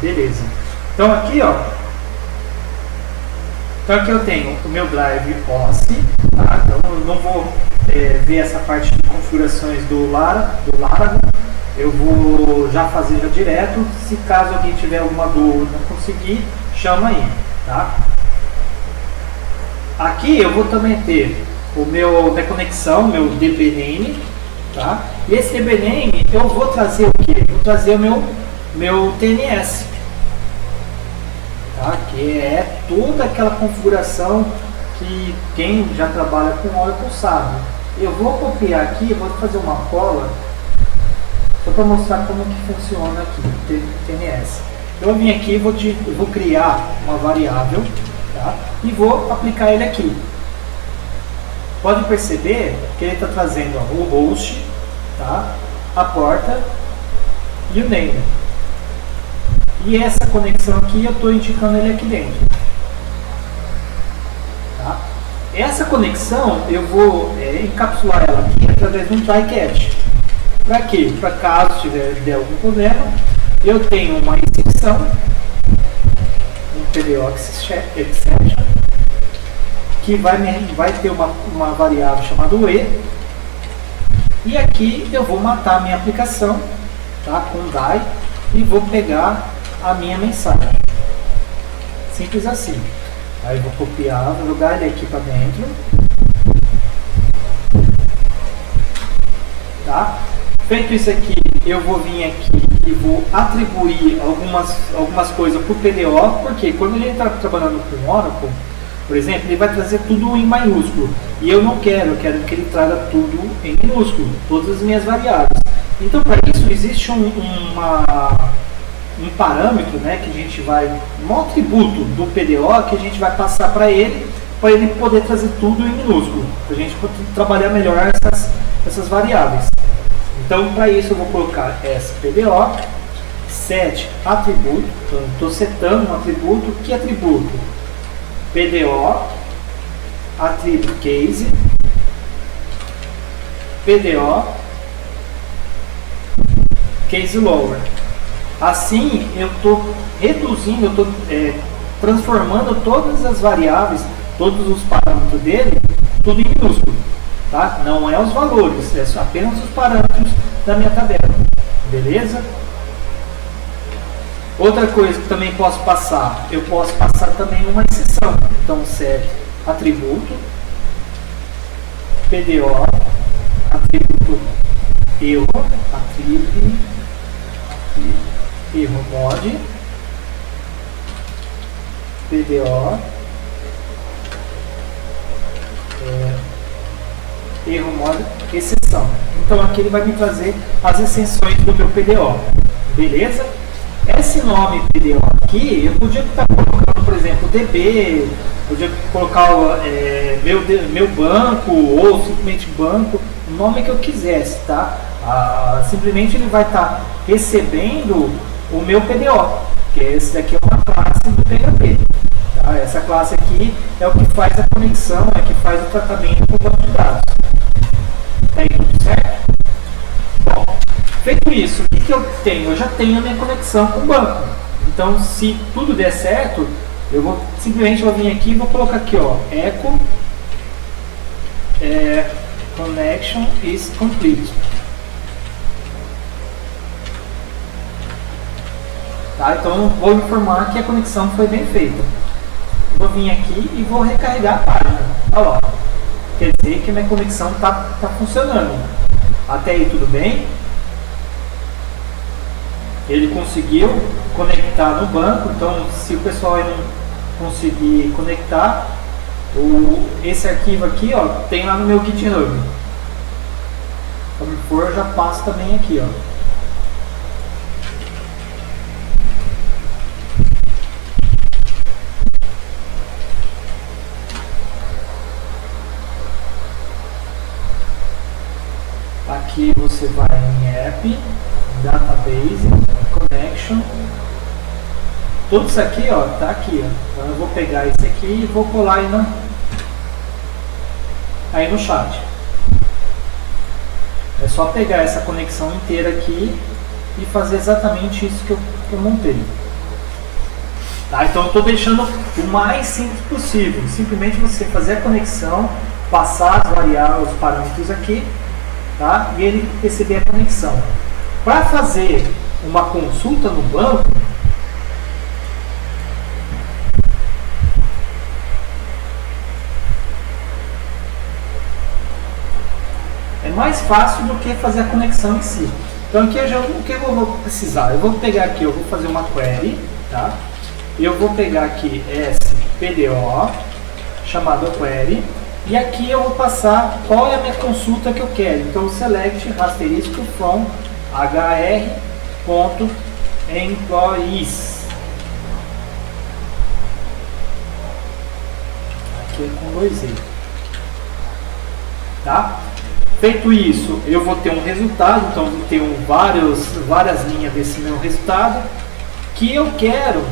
Beleza. Então aqui, ó. Então aqui eu tenho o meu drive OS, tá? Então eu não vou ver essa parte de configurações do Laravel. Eu vou já fazer já direto. Se caso alguém tiver alguma dúvida, não conseguir, chama aí, tá? Aqui eu vou também ter minha conexão, meu dbname, tá? E esse dbname eu vou trazer o quê? Vou trazer o meu TNS, tá? Que é toda aquela configuração que quem já trabalha com Oracle sabe. Eu vou copiar aqui, vou fazer uma cola só para mostrar como que funciona aqui o TNS. Eu vim aqui e vou criar uma variável, tá? E vou aplicar ele aqui. Pode perceber que ele está trazendo, ó, o host, tá? A porta e o name. E essa conexão aqui eu estou indicando ele aqui dentro. Tá? Essa conexão eu vou encapsular ela aqui através de um try catch. Para quê? Para caso der algum problema, eu tenho uma exceção, um PDO exception, que vai ter uma variável chamada e, e aqui eu vou matar a minha aplicação, tá, com die, e vou pegar a minha mensagem. Simples assim. Aí eu vou copiar, vou jogar ele aqui para dentro. Tá? Feito isso aqui, eu vou vir aqui e vou atribuir algumas coisas para o PDO, porque quando ele está trabalhando com Oracle, por exemplo, ele vai trazer tudo em maiúsculo. E eu não quero, eu quero que ele traga tudo em minúsculo, todas as minhas variáveis. Então, para isso, existe um parâmetro, né, que a gente um atributo do PDO que a gente vai passar para ele poder trazer tudo em minúsculo, para a gente poder trabalhar melhor essas variáveis. Então, para isso, eu vou colocar SPDO, set atributo, então estou setando um atributo, que atributo? PDO, atributo case, PDO, case lower. Assim, eu estou reduzindo, eu estou transformando todas as variáveis, todos os parâmetros dele, tudo em minúsculo. Tá? Não é os valores, é apenas os parâmetros da minha tabela. Beleza? Outra coisa que também posso passar, eu posso passar também uma exceção. Então, set atributo, PDO, atributo erro, erro mod, PDO, erro mod, exceção. Então aqui ele vai me trazer as exceções do meu PDO. Beleza? Esse nome PDO aqui, eu podia estar colocando, por exemplo, DB, podia colocar meu banco ou simplesmente banco, o nome que eu quisesse, tá? Simplesmente ele vai estar recebendo o meu PDO, que esse daqui é uma classe do PHP. Tá? Essa classe aqui é o que faz a conexão, é o que faz o tratamento do banco de dados. Tá aí tudo certo? Bom, feito isso, o que eu tenho? Eu já tenho a minha conexão com o banco. Então, se tudo der certo, eu vou simplesmente vir aqui e vou colocar aqui, ó, echo connection is complete. Tá? Então eu vou informar que a conexão foi bem feita. Vou vir aqui e vou recarregar a página. Olha lá. Quer dizer que a minha conexão está funcionando. Até aí tudo bem? Ele conseguiu conectar no banco. Então, se o pessoal aí não conseguir conectar, esse arquivo aqui, ó, tem lá no meu GitHub. Quando for, eu já passo também aqui, ó. Aqui você vai em App, Database, Connection. Tudo isso aqui, ó, tá aqui, ó. Então eu vou pegar esse aqui e vou colar aí no chat. É só pegar essa conexão inteira aqui e fazer exatamente isso que eu montei. Tá? Então eu estou deixando o mais simples possível. Simplesmente você fazer a conexão, passar as variáveis, os parâmetros aqui, tá? E ele receber a conexão. Para fazer uma consulta no banco, é mais fácil do que fazer a conexão em si. Então aqui o que eu vou precisar? Eu vou pegar aqui, eu vou fazer uma query, tá? Eu vou pegar aqui SPDO, chamado query, e aqui eu vou passar qual é a minha consulta que eu quero. Então select asterisco from hr.employees. Aqui é com 2 E. Tá? Feito isso, eu vou ter um resultado, então eu vou ter várias linhas desse meu resultado, que eu quero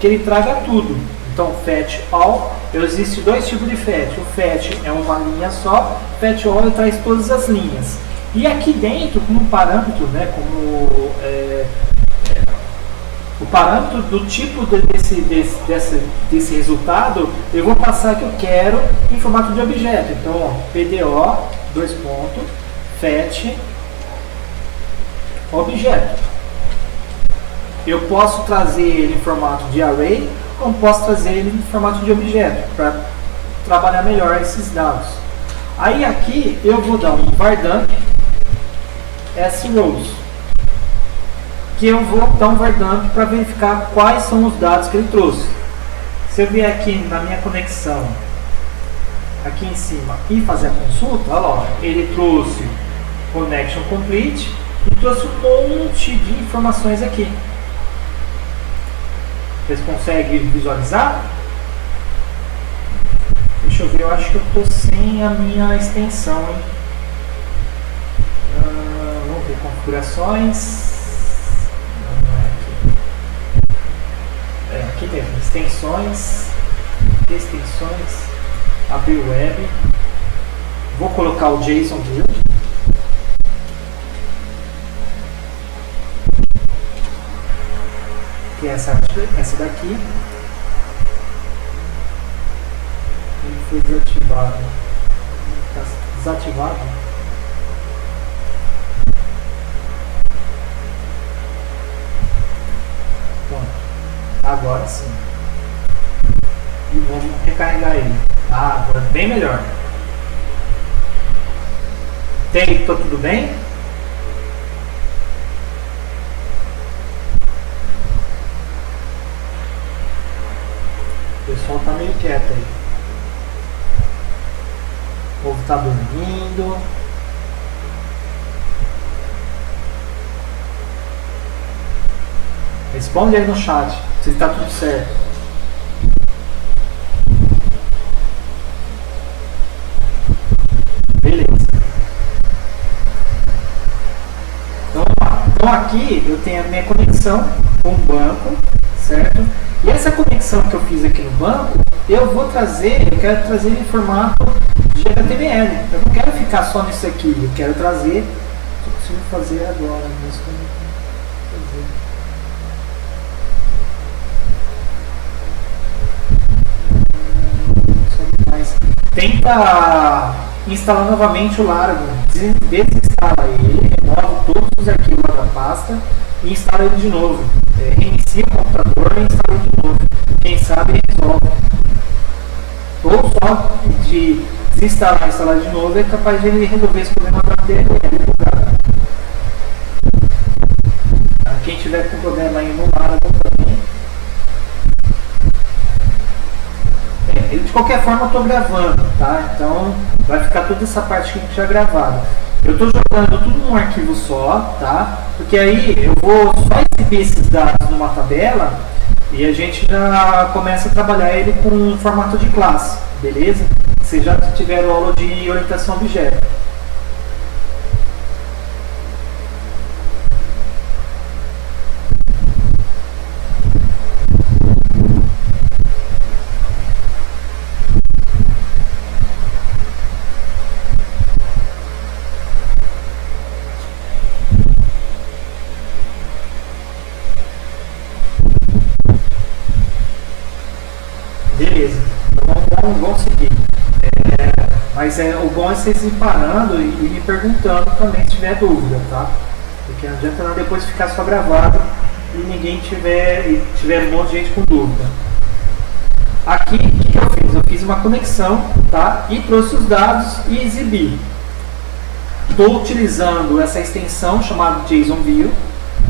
que ele traga tudo. Então, fetch all, existem 2 tipos de fetch. O fetch é uma linha só, fetch all ele traz todas as linhas. E aqui dentro, como parâmetro, né, o parâmetro do tipo desse resultado, eu vou passar que eu quero em formato de objeto. Então, ó, PDO, fetch objeto. Eu posso trazer ele em formato de array, ou posso trazer ele em formato de objeto, para trabalhar melhor esses dados. Aí aqui eu vou dar um vardump sRows, que eu vou dar um vardump para verificar quais são os dados que ele trouxe. Se eu vier aqui na minha conexão, aqui em cima, e fazer a consulta, olha lá, ele trouxe connection complete e trouxe um monte de informações aqui. Vocês conseguem visualizar? Deixa eu ver, eu acho que eu estou sem a minha extensão, hein? Vamos ver configurações. Aqui mesmo, extensões, abrir o web. Vou colocar o JSON build. Que é essa daqui. Ele foi desativado. Está desativado. Pronto. Agora sim. E vamos recarregar ele. Agora bem melhor. Tá tudo bem? O pessoal tá meio quieto aí. O povo tá dormindo. Responde aí no chat se está tudo certo. Beleza. Então aqui eu tenho a minha conexão com o banco, certo? E essa conexão que eu fiz aqui no banco, eu quero trazer em formato de HTML. Eu não quero ficar só nisso aqui, eu quero trazer. Só consigo fazer agora, mas como fazer? Tenta instalar novamente o Largo, desinstala ele, remove todos os arquivos da pasta e instala ele de novo. Reinicia o computador e instala ele de novo. Quem sabe resolve. Ou só de desinstalar e instalar de novo é capaz de ele resolver esse problema da DLL bugado. Quem tiver com problema aí no Largo também. De qualquer forma eu estou gravando, tá? Então vai ficar toda essa parte aqui já gravada. Eu estou jogando tudo num arquivo só, tá? Porque aí eu vou só exibir esses dados numa tabela e a gente já começa a trabalhar ele com um formato de classe, beleza? Vocês já tiveram aula de orientação a objeto. conseguir. Mas o bom é vocês ir parando e me perguntando também se tiver dúvida, tá? Porque não adianta não depois ficar só gravado e ninguém tiver um monte de gente com dúvida. Aqui, o que eu fiz? Eu fiz uma conexão, tá? E trouxe os dados e exibi. Estou utilizando essa extensão chamada JSONView,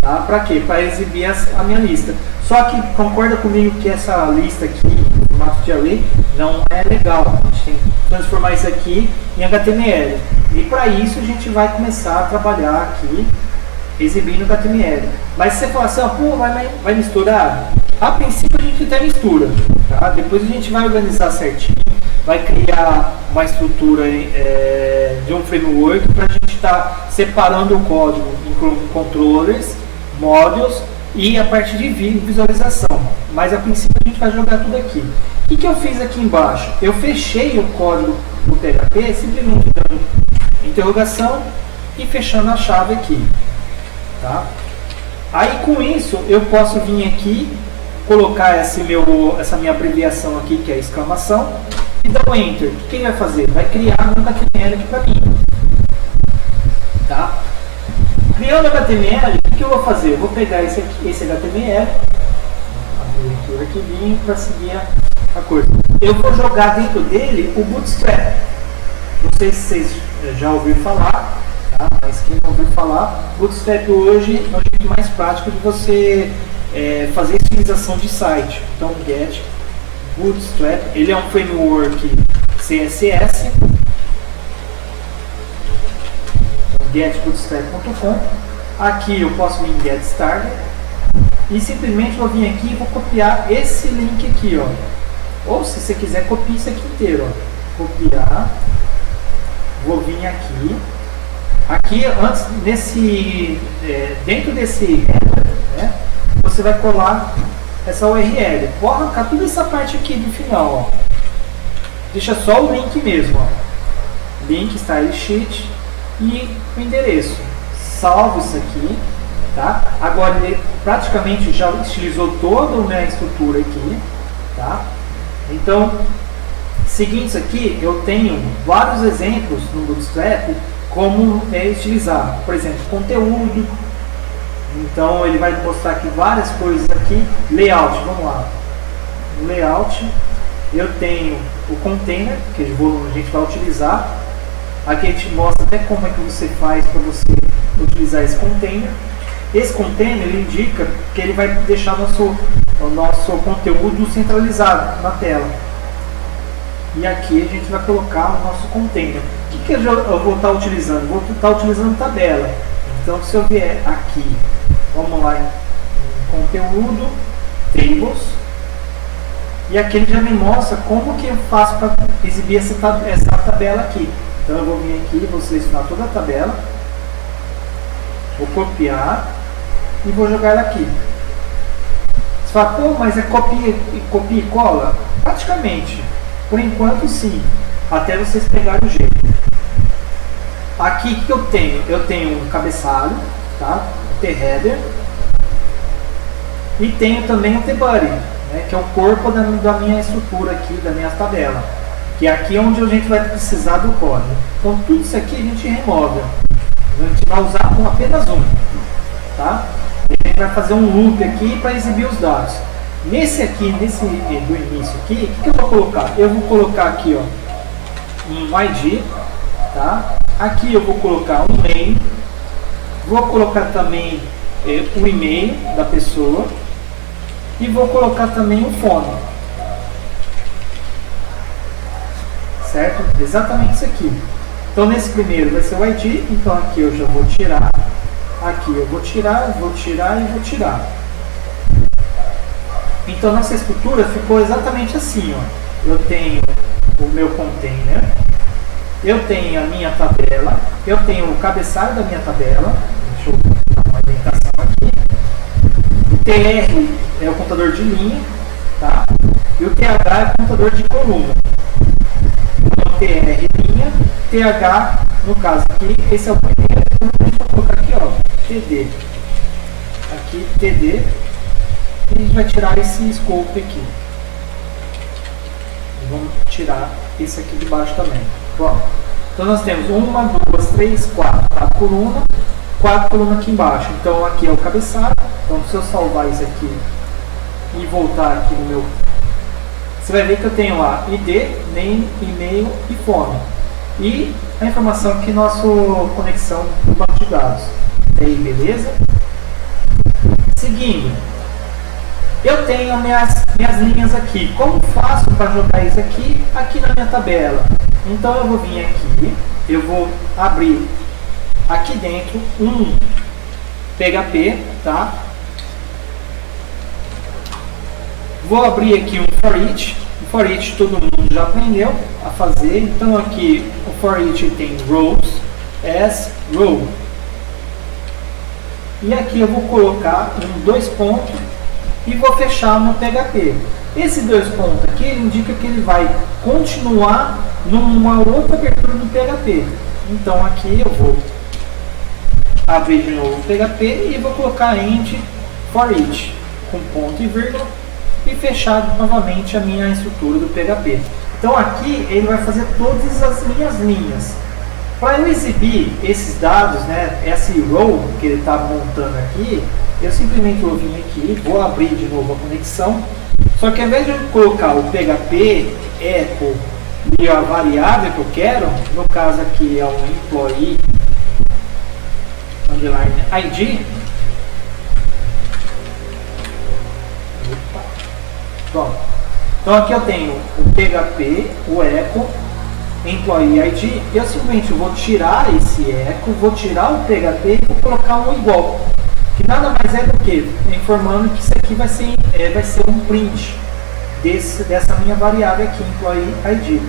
tá? Para quê? Para exibir a minha lista. Só que concorda comigo que essa lista aqui, no formato de array, não é legal. A gente tem que transformar isso aqui em HTML. E para isso a gente vai começar a trabalhar aqui, exibindo HTML. Mas se você falar assim, pô, vai misturar? A princípio a gente até mistura, tá? Depois a gente vai organizar certinho, vai criar uma estrutura de um framework para a gente estar separando o código em controllers, modules e a parte de visualização. Mas a princípio a gente vai jogar tudo aqui. O que eu fiz aqui embaixo? Eu fechei o código do PHP simplesmente dando interrogação e fechando a chave aqui. Tá? Aí com isso eu posso vir aqui, colocar essa minha abreviação aqui, que é exclamação, e dar um Enter. O que ele vai fazer? Vai criar um HTML aqui para mim. Tá? Criando HTML, o que eu vou fazer? Eu vou pegar esse HTML, abrir aqui o arquivinho para seguir a coisa. Eu vou jogar dentro dele o Bootstrap. Não sei se vocês já ouviram falar, tá? Mas quem não ouviu falar, Bootstrap hoje é o jeito mais prático de você fazer estilização de site. Então, Get Bootstrap, ele é um framework CSS. Então, getbootstrap.com. Aqui eu posso vir em Get Started e simplesmente vou vir aqui e vou copiar esse link aqui, ó. Ou se você quiser, copie isso aqui inteiro, ó. Copiar. Vou vir aqui. Aqui, antes dentro desse header, né, você vai colar essa URL. Vou arrancar toda essa parte aqui do final, ó. Deixa só o link mesmo, ó. Link, style sheet e o endereço. Salvo isso aqui, tá? Agora ele praticamente já estilizou toda a minha estrutura aqui, tá? Então, seguindo isso aqui, eu tenho vários exemplos no Bootstrap como utilizar, por exemplo, conteúdo. Então ele vai mostrar aqui várias coisas aqui. Layout, vamos lá. No layout eu tenho o container, que a gente vai utilizar. Aqui a gente mostra até como é que você faz para você utilizar esse container. Esse container ele indica que ele vai deixar o nosso conteúdo centralizado na tela. E aqui a gente vai colocar o nosso container. O que eu vou estar utilizando? Vou estar utilizando tabela. Então se eu vier aqui, vamos lá em conteúdo, tables, e aqui ele já me mostra como que eu faço para exibir essa tabela aqui. Então eu vou vir aqui, vou selecionar toda a tabela, vou copiar e vou jogar ela aqui. Você fala, pô, mas é copia e cola? Praticamente, por enquanto sim, até vocês pegarem o jeito. Aqui o que eu tenho? Eu tenho um cabeçalho, tá? O T-header, e tenho também o T-body, né? Que é o corpo da minha estrutura aqui, da minha tabela. Que é aqui onde a gente vai precisar do código. Então tudo isso aqui a gente remove. A gente vai usar apenas um. Tá? E a gente vai fazer um loop aqui para exibir os dados. Nesse do início aqui, o que eu vou colocar? Eu vou colocar aqui, ó, um ID. Tá? Aqui eu vou colocar um name. Vou colocar também o e-mail da pessoa. E vou colocar também um fone. Certo? Exatamente isso aqui. Então nesse primeiro vai ser o ID, então aqui eu já vou tirar, aqui eu vou tirar, vou tirar e vou tirar. Então nossa estrutura ficou exatamente assim, ó. Eu tenho o meu container, eu tenho a minha tabela, eu tenho o cabeçalho da minha tabela, deixa eu dar uma indentação aqui. O TR é o contador de linha, tá? E o TH é o contador de coluna. Então, TR linha, TH, no caso aqui, esse é o primeiro, então a gente vai colocar aqui, ó, TD. Aqui, TD, e a gente vai tirar esse scope aqui. Vamos tirar esse aqui de baixo também. Bom, então nós temos 1, 2, 3, 4. 4 colunas, 4 colunas aqui embaixo. Então aqui é o cabeçalho. Então se eu salvar isso aqui e voltar aqui no meu... Você vai ver que eu tenho lá ID, name, e-mail e fone. E a informação aqui, nossa conexão do banco de dados. Aí, beleza? Seguindo, eu tenho minhas linhas aqui. Como faço para jogar isso aqui na minha tabela? Então eu vou vir aqui, eu vou abrir aqui dentro um PHP, tá? Vou abrir aqui um for each. O for each todo mundo já aprendeu a fazer. Então aqui o for each tem rows as row. E aqui eu vou colocar dois pontos e vou fechar no PHP. Esse dois pontos aqui indica que ele vai continuar numa outra abertura do PHP. Então aqui eu vou abrir de novo o PHP e vou colocar int for each com ponto e vírgula e fechar novamente a minha estrutura do PHP. Então aqui ele vai fazer todas as minhas linhas. Para eu exibir esses dados, né, esse row que ele está montando aqui, eu simplesmente vou vir aqui, vou abrir de novo a conexão. Só que ao invés de eu colocar o PHP, echo e a variável que eu quero, no caso aqui é o employee underline ID. Pronto. Então aqui eu tenho o PHP, o echo, employee ID. Eu simplesmente vou tirar esse echo, vou tirar o PHP e vou colocar um igual. Que nada mais é do que informando que isso aqui vai ser um print dessa minha variável aqui, employee ID.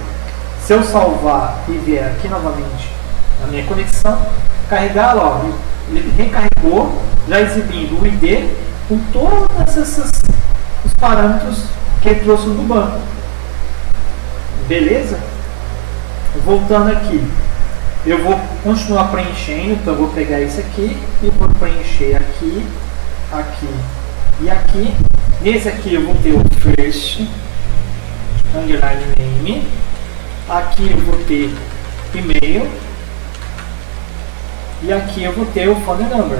Se eu salvar e vier aqui novamente na minha conexão, carregar lá, ele recarregou, já exibindo o ID com todos os parâmetros que ele trouxe do banco. Beleza? Voltando aqui, eu vou continuar preenchendo, então eu vou pegar isso aqui e vou preencher aqui, aqui e aqui. Nesse aqui eu vou ter o first underline name, aqui eu vou ter e-mail e aqui eu vou ter o phone number.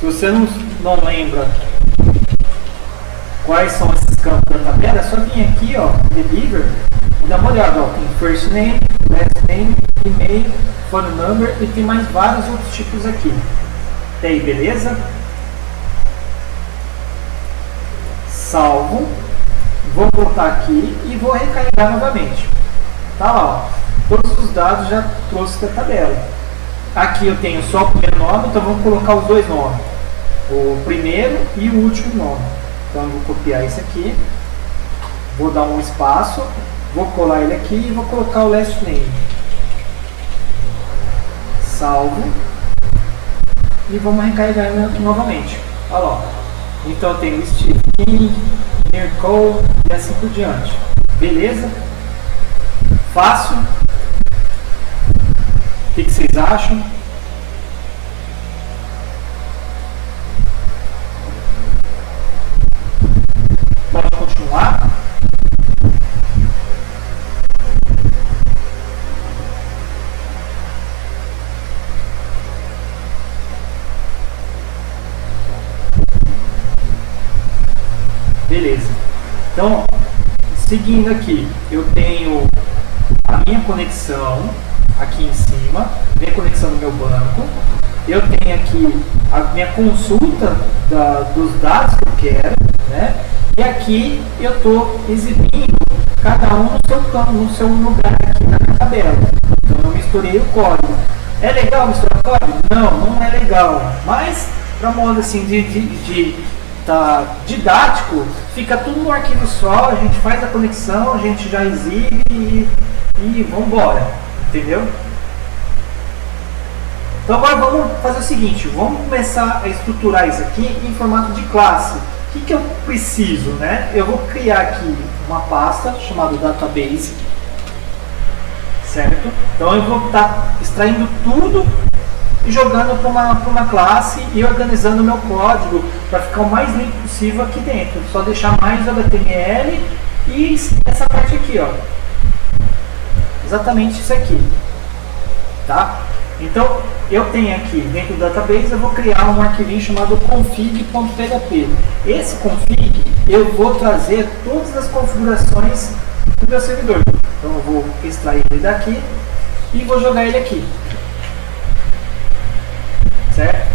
Se você não lembra quais são esses campos da tabela, é só vir aqui, ó, deliver, e dar uma olhada, ó, tem first name, last name, e-mail, phone number e tem mais vários outros tipos aqui. Tem, beleza? Salvo, vou voltar aqui e vou recarregar novamente. Tá lá, ó, todos os dados já trouxe da tabela. Aqui eu tenho só o primeiro nome, então vamos colocar os dois nomes, o primeiro e o último nome. Então eu vou copiar isso aqui, vou dar um espaço, vou colar ele aqui e vou colocar o last name. Salvo e vamos recarregar ele novamente. Olha lá. Então eu tenho Steve King, Mirko e assim por diante. Beleza? Fácil? O que vocês acham? Pode continuar? Beleza. Então, seguindo aqui, eu tenho a minha conexão aqui em cima, minha conexão no meu banco. Eu tenho aqui a minha consulta dos dados que eu quero, né? E aqui eu estou exibindo cada um no seu campo, no seu lugar aqui na minha tabela. Então eu misturei o código. É legal misturar código? Não, não é legal. Mas, para modo assim didático, fica tudo no arquivo só, a gente faz a conexão, a gente já exibe e vamos embora, entendeu? Então agora vamos fazer o seguinte, vamos começar a estruturar isso aqui em formato de classe. O que eu preciso, né? Eu vou criar aqui uma pasta chamada database, certo? Então eu vou estar extraindo tudo e jogando para uma classe e organizando o meu código para ficar o mais limpo possível aqui dentro. Só deixar mais HTML E essa parte aqui, ó, exatamente isso aqui, tá? Então eu tenho aqui dentro do database, eu vou criar um arquivinho chamado config.php. Esse config eu vou trazer todas as configurações do meu servidor. Então eu vou extrair ele daqui e vou jogar ele aqui, certo?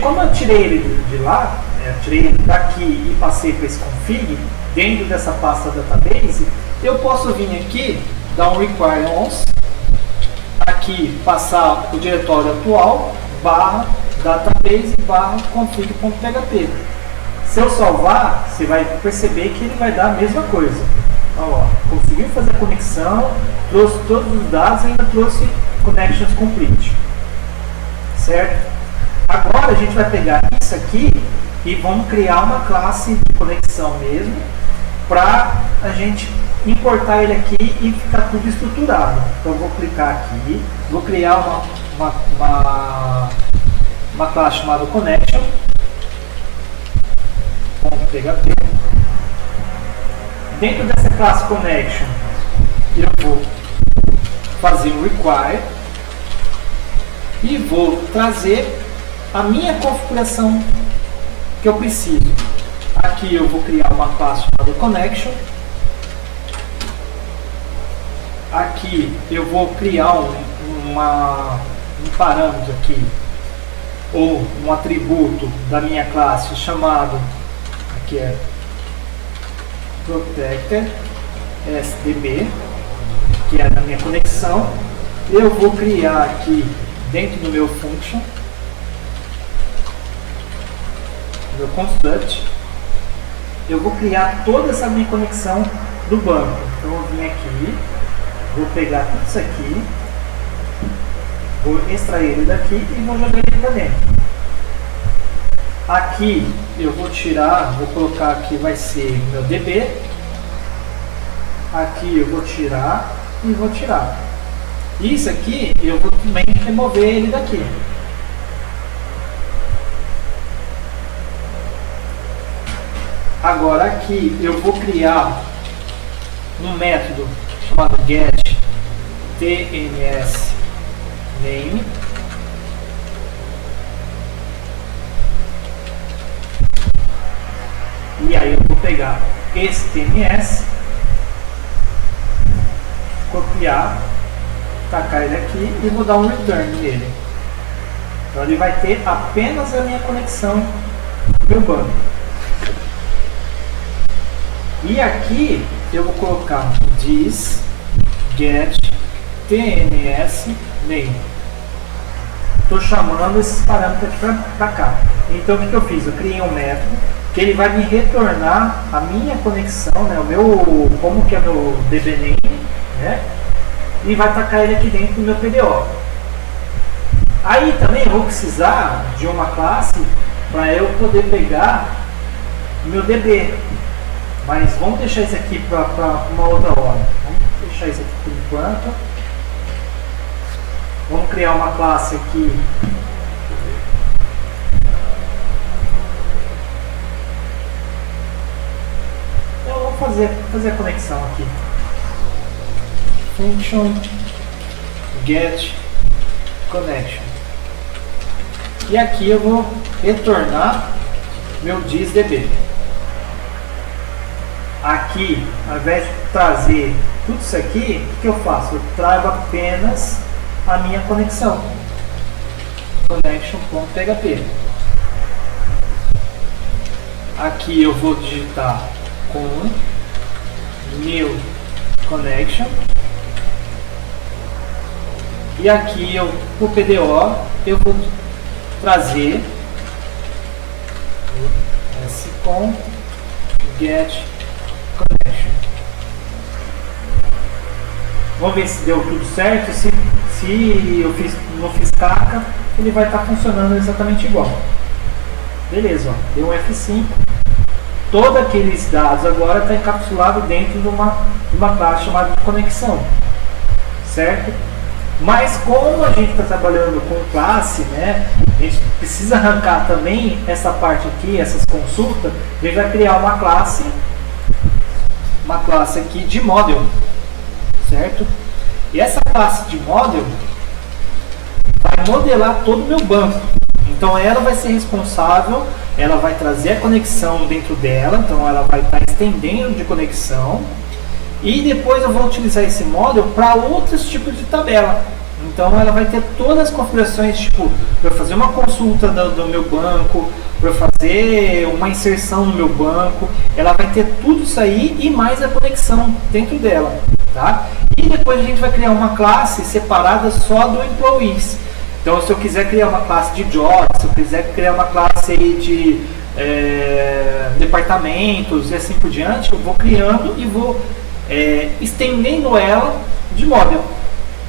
Como eu tirei ele de lá, tirei ele daqui e passei para esse config dentro dessa pasta database, eu posso vir aqui, dar um require once, aqui passar o diretório atual, barra database, barra config.php. Se eu salvar, você vai perceber que ele vai dar a mesma coisa. Então, ó, conseguiu fazer a conexão, trouxe todos os dados e ainda trouxe connections complete. Certo? Agora a gente vai pegar isso aqui e vamos criar uma classe de conexão mesmo, para a gente importar ele aqui e ficar tudo estruturado. Então eu vou clicar aqui, vou criar uma classe chamada connection.php. Dentro dessa classe connection eu vou fazer um require e vou trazer a minha configuração que eu preciso. Aqui eu vou criar uma classe chamada connection. Aqui eu vou criar um parâmetro aqui, ou um atributo da minha classe chamado, aqui é protector SDB, que é da minha conexão. Eu vou criar aqui dentro do meu function, meu construct, eu vou criar toda essa minha conexão do banco. Então eu vim aqui, vou pegar tudo isso aqui, vou extrair ele daqui e vou jogar ele para dentro. Aqui eu vou tirar, vou colocar aqui, vai ser meu DB. Aqui eu vou tirar e vou tirar. Isso aqui eu vou também remover ele daqui. Agora aqui eu vou criar um método chamado get tns name. E aí eu vou pegar esse tns, copiar, tacar ele aqui e vou dar um return nele. Então ele vai ter apenas a minha conexão do meu banco. E aqui eu vou colocar this get tns name. Estou chamando esses parâmetros para cá. Então o que eu fiz? Eu criei um método que ele vai me retornar a minha conexão, né, como que é meu DB name, né, e vai tacar ele aqui dentro do meu PDO. Aí também eu vou precisar de uma classe para eu poder pegar o meu DB. Mas vamos deixar isso aqui para uma outra hora. Vamos deixar isso aqui por enquanto. Vamos criar uma classe aqui. Eu vou fazer a conexão aqui. Function get connection. E aqui eu vou retornar meu disDB. Aqui, ao invés de trazer tudo isso aqui, o que eu faço? Eu trago apenas a minha conexão. Connection.php. Aqui eu vou digitar com new connection. E aqui o PDO eu vou trazer com get connection. Vamos ver se deu tudo certo. Se eu não fiz caca, ele vai estar funcionando exatamente igual. Beleza, ó, deu um F5. Todos aqueles dados agora está encapsulado dentro de uma classe chamada de conexão, certo? Mas como a gente está trabalhando com classe, né, a gente precisa arrancar também essa parte aqui, essas consultas. A gente vai criar uma classe uma classe aqui de model, certo? E essa classe de model vai modelar todo o meu banco. Então ela vai ser responsável, ela vai trazer a conexão dentro dela, então ela vai estar estendendo de conexão. E depois eu vou utilizar esse model para outros tipos de tabela. Então ela vai ter todas as configurações, tipo, para eu fazer uma consulta do meu banco, para eu fazer uma inserção no meu banco, ela vai ter tudo isso aí e mais a conexão dentro dela, tá? E depois a gente vai criar uma classe separada só do employees. Então se eu quiser criar uma classe de jobs, se eu quiser criar uma classe aí de departamentos e assim por diante, eu vou criando e vou estendendo ela de model.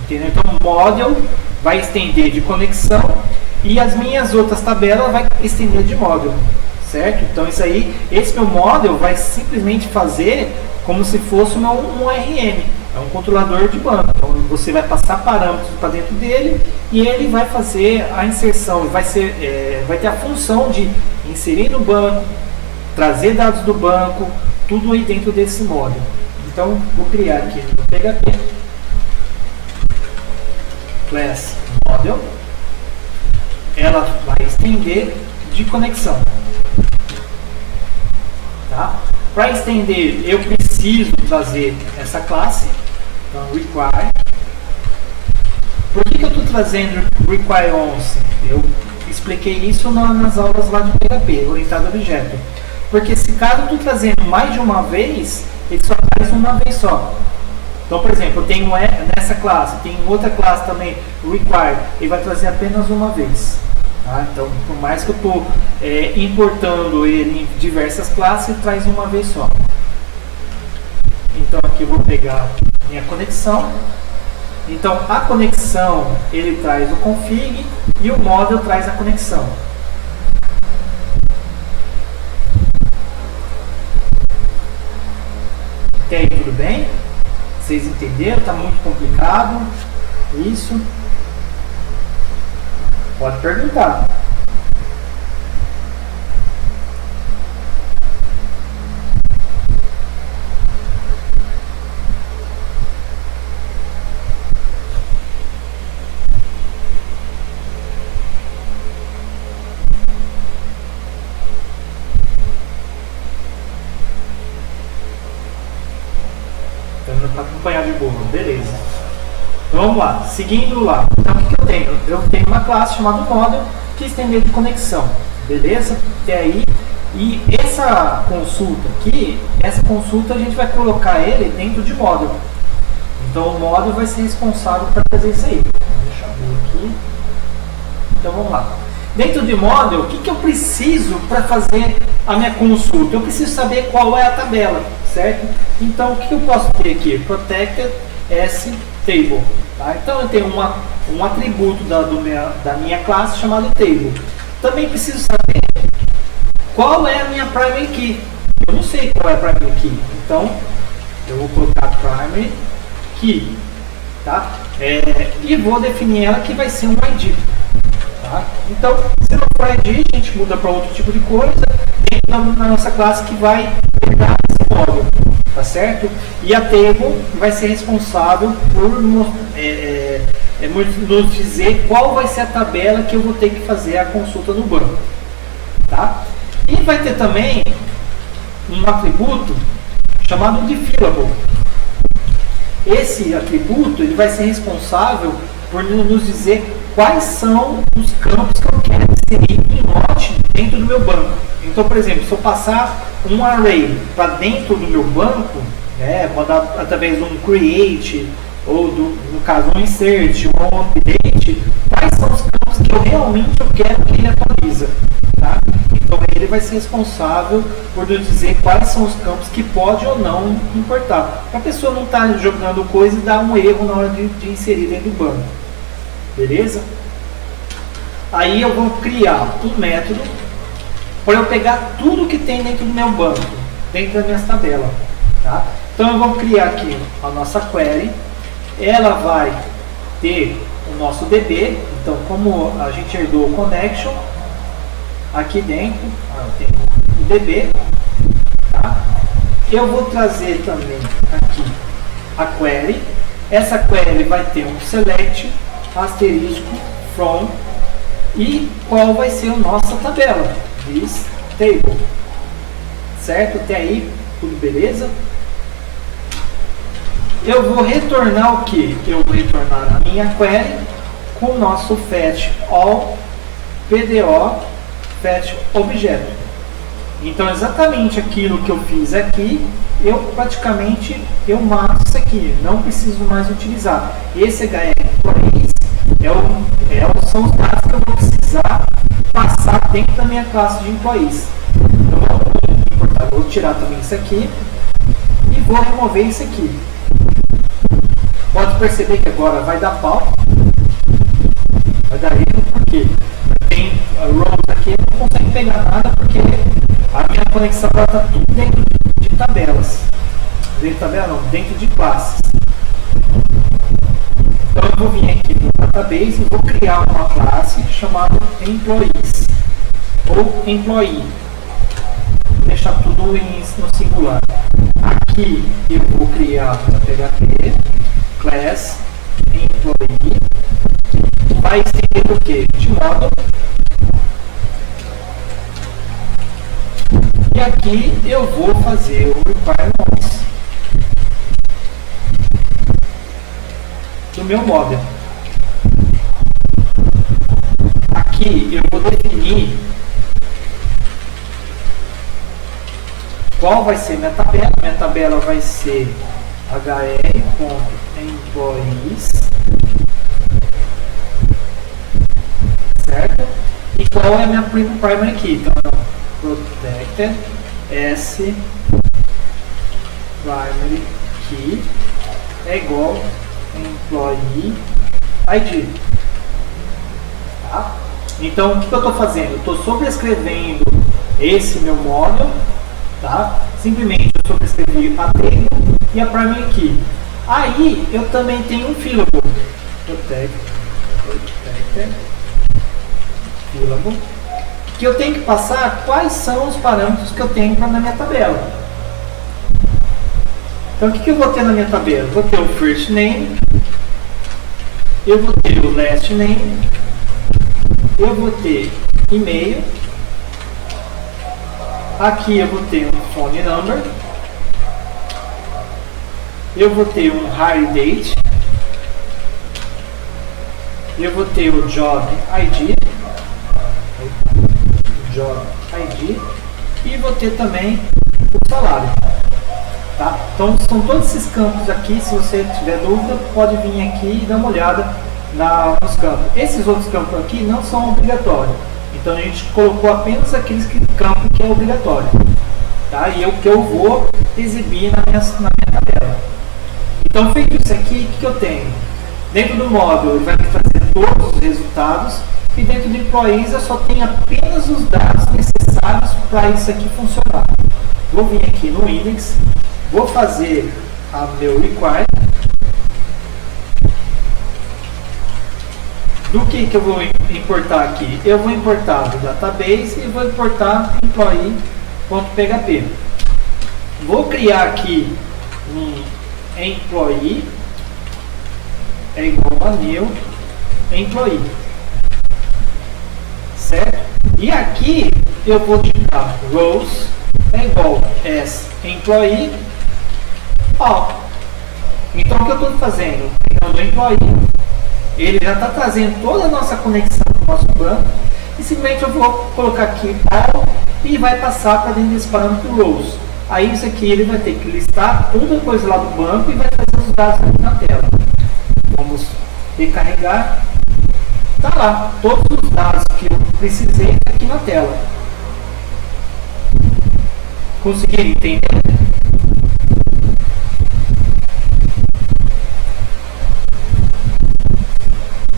Entendeu? Então o model vai estender de conexão e as minhas outras tabelas vai estender de model, certo? Então isso aí, esse meu model vai simplesmente fazer como se fosse um RM, é um controlador de banco. Então você vai passar parâmetros para dentro dele e ele vai fazer a inserção, vai ter a função de inserir no banco, trazer dados do banco, tudo aí dentro desse model. Então vou criar aqui no PHP class model, ela vai estender de conexão, tá? Para estender eu preciso trazer essa classe, então require. Por que eu estou trazendo require once? Eu expliquei isso nas aulas lá de PHP, orientado a objeto. Porque se caso eu estou trazendo mais de uma vez, ele só traz uma vez só. Então, por exemplo, eu tenho nessa classe, tem outra classe também, require, ele vai trazer apenas uma vez. Tá? Então, por mais que eu estou importando ele em diversas classes, ele traz uma vez só. Então, aqui eu vou pegar minha conexão. Então, a conexão, ele traz o config e o model traz a conexão. Até aí tudo bem? Vocês entenderam? Está muito complicado isso? Pode perguntar. Para acompanhar de boa, beleza. Então, vamos lá, seguindo lá. Então o que eu tenho? Eu tenho uma classe chamada model que estender de conexão, beleza? Até aí. E essa consulta aqui, essa consulta a gente vai colocar ele dentro de model. Então o model vai ser responsável para fazer isso aí. Deixa eu ver aqui. Então vamos lá. Dentro de model, o que eu preciso para fazer a minha consulta? Eu preciso saber qual é a tabela, certo? Então o que eu posso ter aqui? Protected as table. Tá? Então eu tenho um atributo da minha classe chamado table. Também preciso saber qual é a minha primary key. Eu não sei qual é a primary key. Então eu vou colocar primary key. Tá? E vou definir ela que vai ser um ID. Tá? Então, se não for ID, a gente muda para outro tipo de coisa dentro da nossa classe que vai pegar esse model, tá certo? E a table vai ser responsável por nos dizer qual vai ser a tabela que eu vou ter que fazer a consulta no banco, tá? E vai ter também um atributo chamado de fillable. Esse atributo ele vai ser responsável por nos dizer quais são os campos que eu quero inserir em lote dentro do meu banco. Então, por exemplo, se eu passar um array para dentro do meu banco, mandar através de um create, ou no caso um insert, ou um update, quais são os campos que eu realmente quero que ele atualiza. Tá? Então ele vai ser responsável por nos dizer quais são os campos que pode ou não importar. Para a pessoa não estar jogando coisa e dar um erro na hora de inserir dentro do banco. Beleza? Aí eu vou criar um método para eu pegar tudo que tem dentro do meu banco, dentro das minhas tabelas. Tá? Então eu vou criar aqui a nossa query. Ela vai ter o nosso DB. Então, como a gente herdou o connection, aqui dentro tem o DB. Tá? eu vou trazer também aqui a query. Essa query vai ter um select, asterisco, from, e qual vai ser a nossa tabela, this table. Certo? Até aí, tudo beleza? Eu vou retornar o que? Eu vou retornar a minha query com o nosso fetch all PDO fetch objeto. Então, exatamente aquilo que eu fiz aqui, eu praticamente mato isso aqui, não preciso mais utilizar. Esse hr employees são os dados que eu vou precisar passar dentro da minha classe de employees. Então, vou tirar também isso aqui e vou remover isso aqui. Pode perceber que agora vai dar pau, vai dar erro, porque tem rows aqui, não consegue pegar nada, porque a minha conexão está tudo dentro de tabelas. Dentro de tabela não, dentro de classes. Então eu vou vir aqui no database e vou criar uma classe chamada employees ou employee. Vou deixar tudo no singular. Aqui eu vou criar para PHP class employee. Vai estender o que? De modo. E aqui eu vou fazer o requirements do meu model. Aqui eu vou definir qual vai ser minha tabela. Minha tabela vai ser hr.employees, certo? E qual é a minha primary key? Então, protected s primary key é igual employee id. Tá? Então, o que eu estou fazendo? Eu estou sobrescrevendo esse meu model, tá? Simplesmente eu sobrescrevi a table e a primary key. Aí eu também tenho um fillable, protected fillable, que eu tenho que passar quais são os parâmetros que eu tenho na minha tabela. Então, o que eu vou ter na minha tabela? Vou ter o first name, eu vou ter o last name, eu vou ter e-mail, aqui eu vou ter um phone number, eu vou ter um hire date, eu vou ter o job ID, e vou ter também o salário. Tá? Então são todos esses campos aqui. Se você tiver dúvida, pode vir aqui e dar uma olhada nos campos. Esses outros campos aqui não são obrigatórios, então a gente colocou apenas aqueles campos que é obrigatório, tá? E é o que eu vou exibir na minha tabela. Então, feito isso aqui, o que eu tenho? Dentro do módulo ele vai me trazer todos os resultados, e dentro do employees eu só tenho apenas os dados necessários para isso aqui funcionar. Vou vir aqui no index, vou fazer a meu require. Do que eu vou importar aqui? Eu vou importar do database e vou importar employee.php. Vou criar aqui um employee é igual a new employee, certo? E aqui eu vou digitar rows é igual as employee all. Então o que eu estou fazendo? Pegando o employee, ele já está trazendo toda a nossa conexão com o nosso banco, e simplesmente eu vou colocar aqui all e vai passar para dentro desse parâmetro rows. Aí isso aqui ele vai ter que listar toda a coisa lá do banco e vai trazer os dados aqui na tela. Vamos recarregar. Está lá, todos os dados que eu precisei aqui na tela. Conseguiram entender?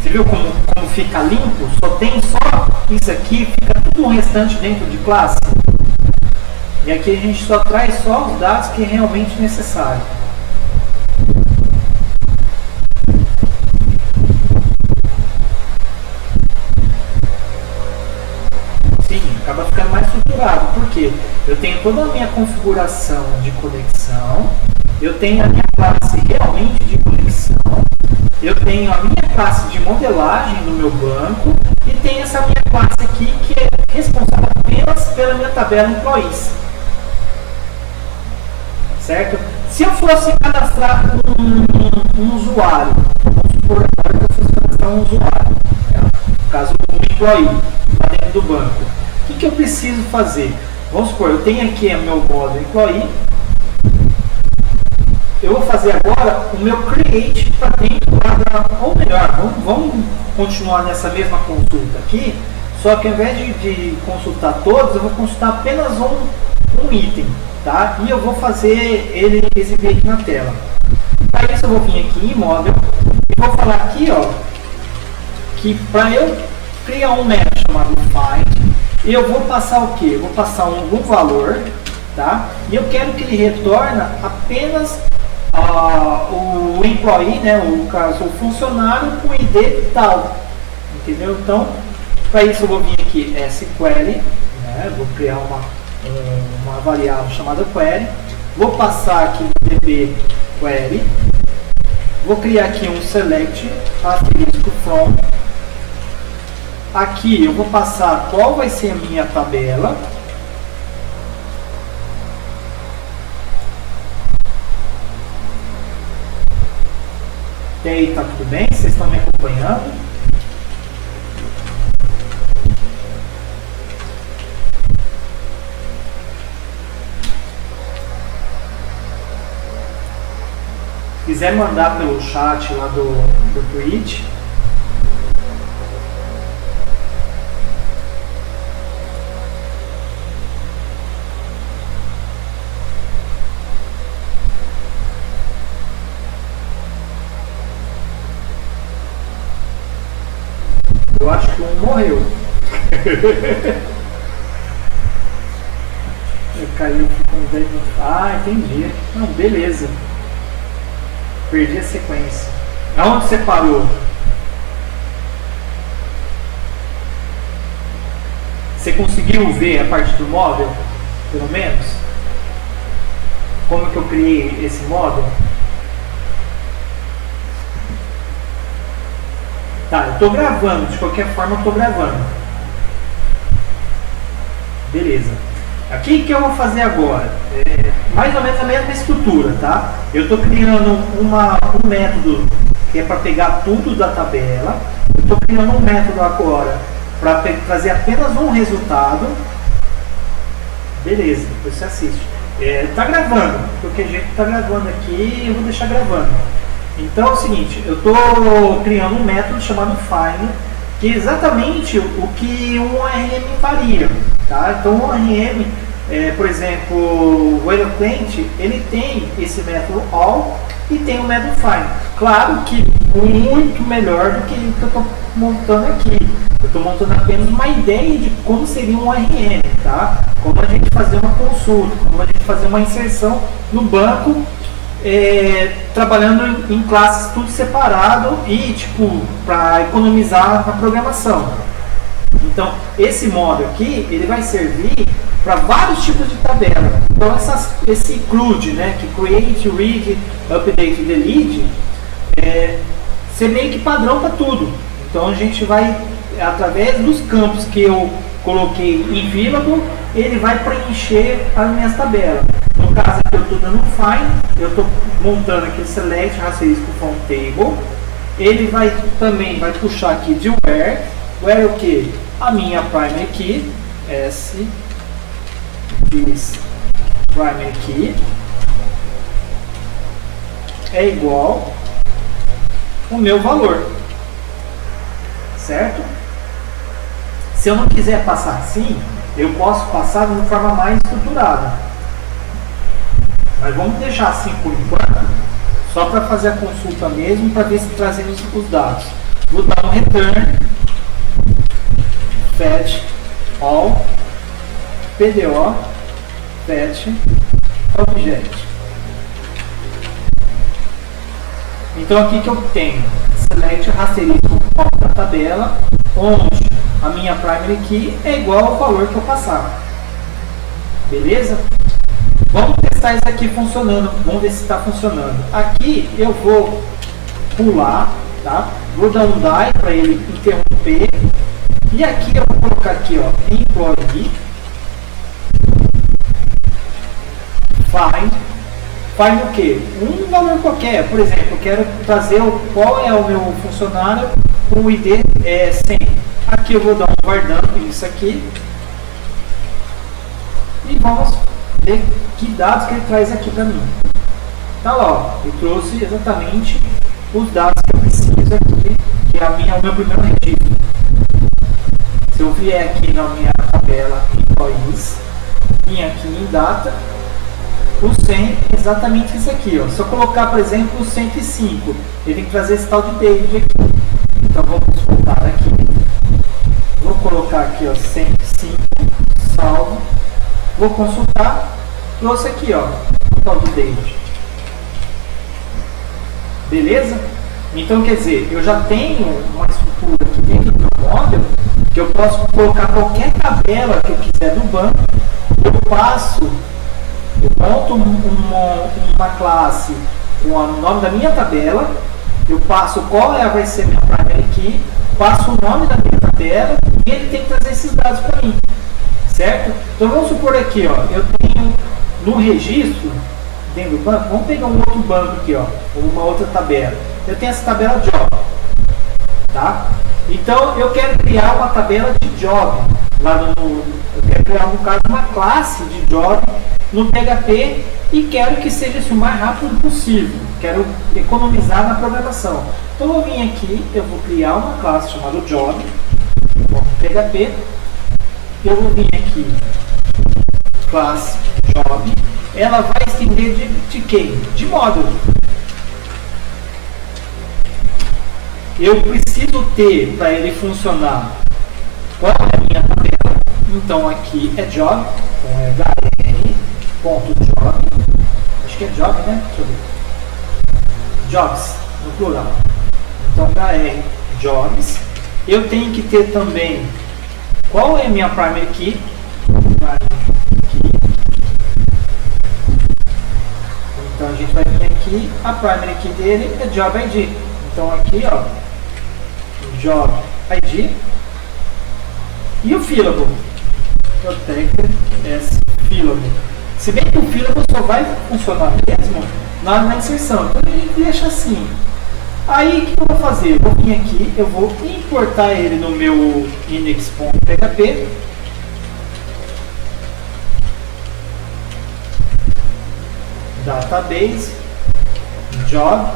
Você viu como fica limpo? Só tem só isso aqui, fica tudo o restante dentro de classe. E aqui a gente só traz só os dados que é realmente necessário. Sim, acaba ficando mais estruturado. Por quê? Eu tenho toda a minha configuração de conexão, eu tenho a minha classe realmente de conexão, eu tenho a minha classe de modelagem do meu banco e tenho essa minha classe aqui que é responsável apenas pela minha tabela employees. Certo? Se eu fosse cadastrar um usuário, vamos supor agora que eu fosse cadastrar um usuário, né? No caso um employee, lá dentro do banco, o que eu preciso fazer? Vamos supor, eu tenho aqui o meu modo employee, eu vou fazer agora o meu create para dentro ou melhor, vamos continuar nessa mesma consulta aqui, só que ao invés de consultar todos, eu vou consultar apenas um item, tá? E eu vou fazer ele exibir aqui na tela. Para isso eu vou vir aqui em móvel e vou falar aqui, ó, que para eu criar um método chamado find, eu vou passar o que? Eu vou passar algum valor, tá? E eu quero que ele retorne apenas o employee, né, o caso, o funcionário com ID tal, entendeu? Então, para isso eu vou vir aqui SQuery, né, vou criar uma variável chamada query, vou passar aqui no DB query, vou criar aqui um select asterisco from, aqui eu vou passar qual vai ser a minha tabela, e aí, tá tudo bem? Vocês estão me acompanhando? Se quiser mandar pelo chat lá do Twitch. Eu acho que um morreu. Caiu com os 10 minutos. Ah, entendi. Não, beleza. Perdi a sequência. Aonde você parou? Você conseguiu ver a parte do móvel? Pelo menos? Como que eu criei esse móvel? Tá, eu estou gravando, de qualquer forma eu estou gravando. Beleza. Aqui o que eu vou fazer agora? Mais ou menos a mesma estrutura, tá? Eu estou criando um método que é para pegar tudo da tabela. Eu estou criando um método agora para trazer apenas um resultado. Beleza, depois você assiste. Tá gravando, porque a gente está gravando aqui, eu vou deixar gravando. Então é o seguinte, eu estou criando um método chamado find, que é exatamente o que um ORM faria, tá? Então o ORM, por exemplo, o Whale Client, ele tem esse método all e tem o método find. Claro que muito melhor do que o que eu estou montando aqui. Eu estou montando apenas uma ideia de como seria um ORM, tá? Como a gente fazer uma consulta, como a gente fazer uma inserção no banco, trabalhando em classes tudo separado e tipo para economizar a programação. Então esse modo aqui ele vai servir para vários tipos de tabela. Então esse include, né, que create, read, update, delete, ser meio que padrão para tudo. Então a gente vai, através dos campos que eu coloquei em Villable, ele vai preencher as minhas tabelas. No caso aqui eu estou dando um find, eu estou montando aqui o select asterisco from table. Ele também vai puxar aqui de where é o que? A minha primary key, S is primary key é igual o meu valor, certo? Se eu não quiser passar assim, eu posso passar de uma forma mais estruturada. Mas vamos deixar assim por enquanto, só para fazer a consulta mesmo, para ver se trazemos os dados. Vou dar um return fetch all PDO fetch object. Então aqui que eu tenho select asterisco da tabela, onde a minha primary key é igual ao valor que eu passar. Beleza? Vamos testar isso aqui funcionando. Vamos ver se está funcionando. Aqui eu vou pular, tá? Vou dar um die para ele interromper. E aqui eu vou colocar aqui, ó, employee find o quê? Um valor qualquer. Por exemplo, eu quero trazer qual é o meu funcionário, o ID é 100. Aqui eu vou dar um var dump isso aqui. E vamos ver que dados que ele traz aqui para mim. Tá lá, ó, eu trouxe exatamente os dados que eu preciso aqui, que é o meu primeiro registro. Se eu vier aqui na minha tabela employees, vim aqui em data, o 100 é exatamente isso aqui. Ó. Se eu colocar, por exemplo, o 105, ele tem que trazer esse tal de David aqui. Então vamos voltar aqui. Vou colocar aqui, ó, 105, salvo. Vou consultar, trouxe aqui, ó, o tal de David. Beleza? Então, quer dizer, eu já tenho uma estrutura aqui dentro do meu módulo que eu posso colocar qualquer tabela que eu quiser do banco. Eu monto uma classe com o nome da minha tabela, eu passo qual vai ser minha primary key, passo o nome da minha tabela e ele tem que trazer esses dados para mim. Certo? Então vamos supor aqui, ó, eu tenho no registro, dentro do banco, vamos pegar um outro banco aqui, ó, uma outra tabela. Eu tenho essa tabela job, tá? Então eu quero criar uma tabela de job, eu quero criar, no caso, uma classe de job no PHP e quero que seja assim, o mais rápido possível. Quero economizar na programação. Então eu vou vir aqui, eu vou criar uma classe chamada job, PHP. Eu vou vir aqui, classe job, ela vai estender de quem? De módulo. Eu preciso ter, para ele funcionar, qual é a minha tabela? Então aqui é job, então é hr.job, acho que é job, né? Deixa eu ver. Jobs, no plural. Então hr jobs. Eu tenho que ter também qual é a minha primary key? Então a gente vai vir aqui, a primary key dele é job ID. Então aqui, ó, job ID e o fillable, protected as fillable. Se bem que o fillable só vai funcionar mesmo na inserção, então a gente deixa assim. Aí o que eu vou fazer? Eu vou vir aqui, eu vou importar ele no meu index.php. Database, job.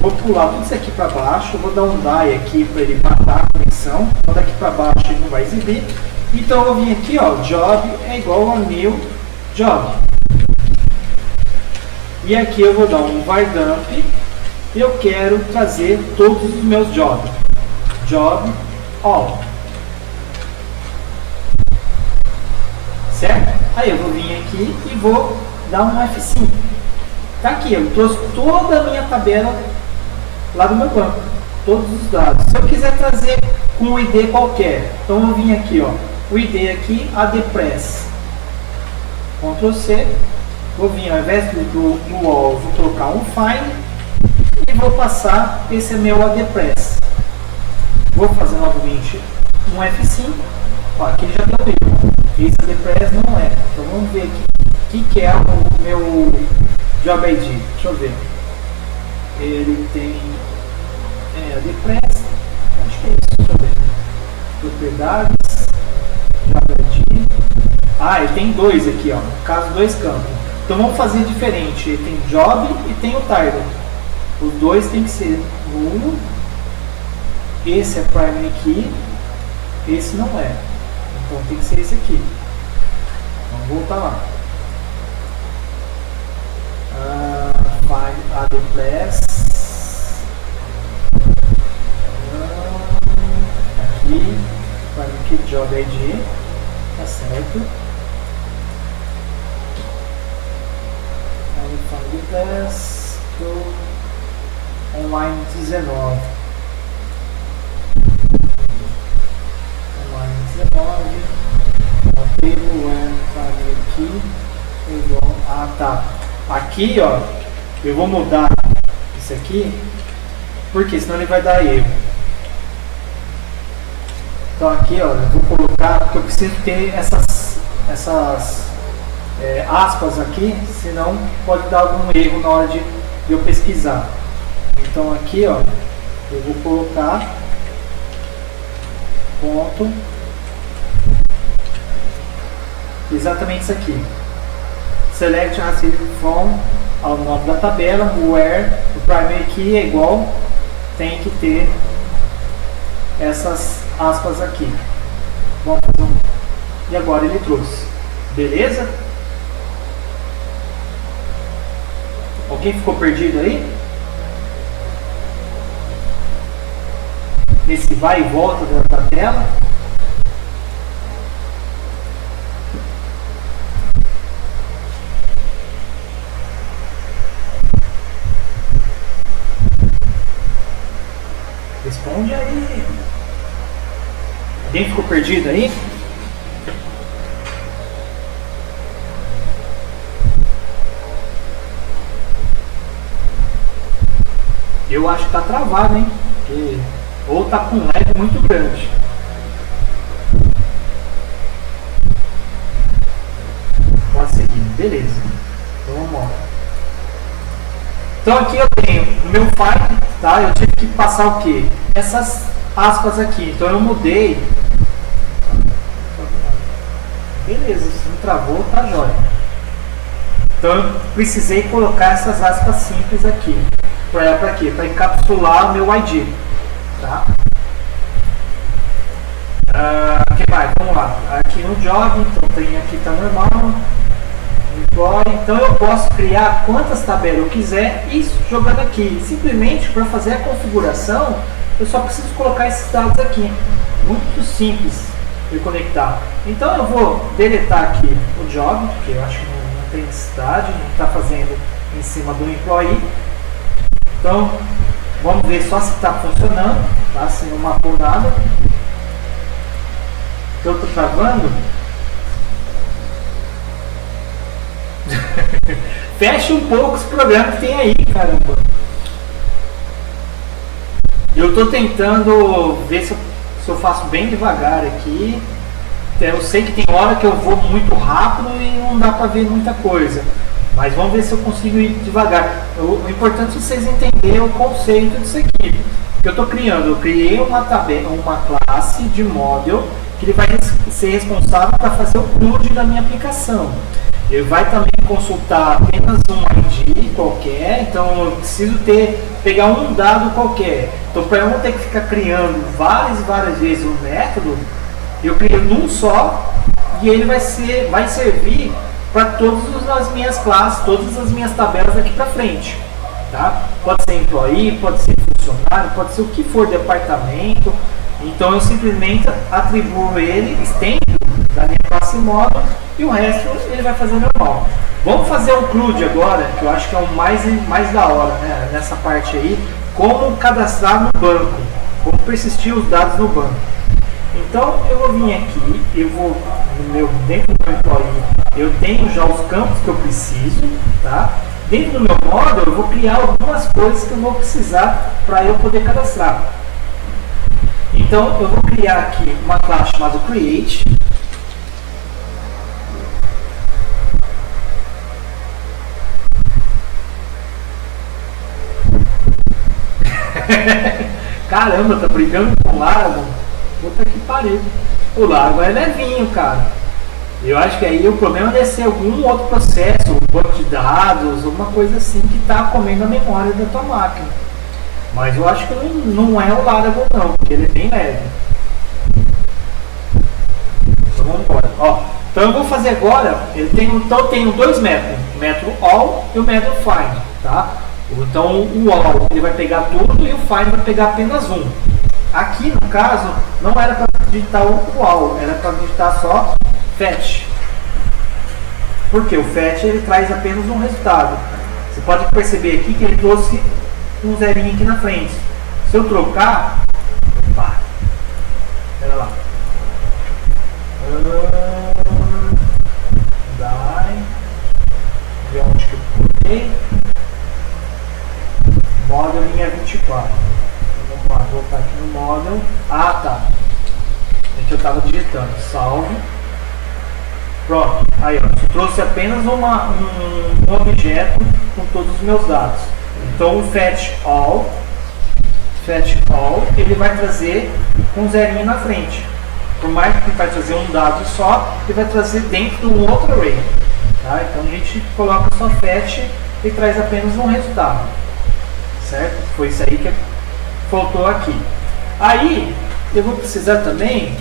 Vou pular tudo isso aqui para baixo, vou dar um die aqui para ele matar a conexão. Então daqui para baixo ele não vai exibir. Então eu vou vir aqui, ó, job é igual a new job. E aqui eu vou dar um var dump. Eu quero trazer todos os meus jobs. Job all. Certo? Aí eu vou vir aqui e vou dar um F5. Tá aqui, eu trouxe toda a minha tabela lá do meu banco. Todos os dados. Se eu quiser trazer com um ID qualquer, então eu vou vir aqui, ó. O ID aqui, adpress. Ctrl C. Vou vir, ao invés do all, vou colocar um find e vou passar, esse é meu adpress. Vou fazer novamente um F5. Ó, aqui já deu erro. Esse adpress não é. Então vamos ver aqui o que é o meu job ID. Deixa eu ver. Ele tem adpress. Acho que é isso. Deixa eu ver. Propriedades. Job ID. Ah, ele tem dois aqui, ó. No caso, dois campos. Então vamos fazer diferente. Ele tem job e tem o title. Os dois tem que ser nulo. Esse é primary key. Esse não é. Então tem que ser esse aqui. Vamos voltar lá. Find adpress. Aqui. Primary key job ID. Tá certo. Find adpress. Online 19. Online 19. table when primary key igual. Ah, tá. Aqui, ó, eu vou mudar isso aqui, porque senão ele vai dar erro. Então aqui, ó, eu vou colocar, porque eu preciso ter essas aspas aqui, senão pode dar algum erro na hora de eu pesquisar. Então aqui, ó, eu vou colocar ponto, exatamente isso aqui. Select received from ao nome da tabela, where o primary key é igual, tem que ter essas aspas aqui. Vamos fazer um... E agora ele trouxe. Beleza? Alguém ficou perdido aí? Esse vai e volta da tela. Responde aí. Alguém ficou perdido aí? Eu acho que tá travado, hein? Porque... ou tá com um lag muito grande. Pode seguir, beleza. Então vamos lá. Então aqui eu tenho o meu file, tá? Eu tive que passar o quê? Essas aspas aqui. Então eu mudei. Beleza, se não travou, tá jóia. Então eu precisei colocar essas aspas simples aqui. Para quê? Para encapsular o meu ID. Tá? Que mais? Vamos lá. Aqui no job, então tem aqui tá normal. Então eu posso criar quantas tabelas eu quiser e jogando aqui. Simplesmente para fazer a configuração, eu só preciso colocar esses dados aqui. Muito simples de conectar. Então eu vou deletar aqui o job, porque eu acho que não tem necessidade, não está fazendo em cima do employee. Então vamos ver só se está funcionando, tá? Se não marcou nada. Eu estou travando. Fecha um pouco esse programa que tem aí, caramba. Eu estou tentando ver se eu faço bem devagar aqui. Eu sei que tem hora que eu vou muito rápido e não dá para ver muita coisa. Mas vamos ver se eu consigo ir devagar. O importante é vocês entenderem o conceito disso aqui. Que eu estou criando. Eu criei uma classe de model que ele vai ser responsável para fazer o CRUD da minha aplicação. Ele vai também consultar apenas um ID qualquer, então eu preciso pegar um dado qualquer. Então para eu não ter que ficar criando várias vezes um método, eu crio num só e ele vai servir para todas as minhas classes, todas as minhas tabelas daqui para frente. Tá? Pode ser employee, pode ser funcionário, pode ser o que for, departamento. Então eu simplesmente atribuo ele, estendo da minha classe módulo e o resto ele vai fazer normal. Vamos fazer um CRUD agora, que eu acho que é o mais da hora, né? Nessa parte aí, como cadastrar no banco, como persistir os dados no banco. Então eu vou vir aqui, dentro do meu employee, eu tenho já os campos que eu preciso, tá? Dentro do meu módulo eu vou criar algumas coisas que eu vou precisar para eu poder cadastrar. Então eu vou criar aqui uma classe chamada create. Caramba, tá brigando com o Laravel? Puta que pariu. O Laravel é levinho, cara. Eu acho que aí o problema deve ser algum outro processo, um banco de dados, alguma coisa assim que está comendo a memória da tua máquina. Mas eu acho que não é o Laravel não, porque ele é bem leve. Então vamos embora. Ó, então eu vou fazer agora, eu tenho dois métodos, o método all e o método find. Tá? Então o all ele vai pegar tudo e o find vai pegar apenas um. Aqui no caso não era para digitar o all, era para digitar só fetch. Porque o fetch ele traz apenas um resultado. Você pode perceber aqui que ele trouxe um zerinho aqui na frente. Se eu trocar, opa, espera lá. ver onde que eu coloquei. Modeling é 24. Vamos lá, voltar aqui no model. Ah, tá. É que eu estava digitando. Salve. Pronto. Aí, ó, eu trouxe apenas um objeto com todos os meus dados. Então, o fetch all, ele vai trazer um zerinho na frente. Por mais que ele vai trazer um dado só, ele vai trazer dentro de um outro array. Tá? Então, a gente coloca só fetch e traz apenas um resultado. Certo? Foi isso aí que faltou aqui. Aí, eu vou precisar também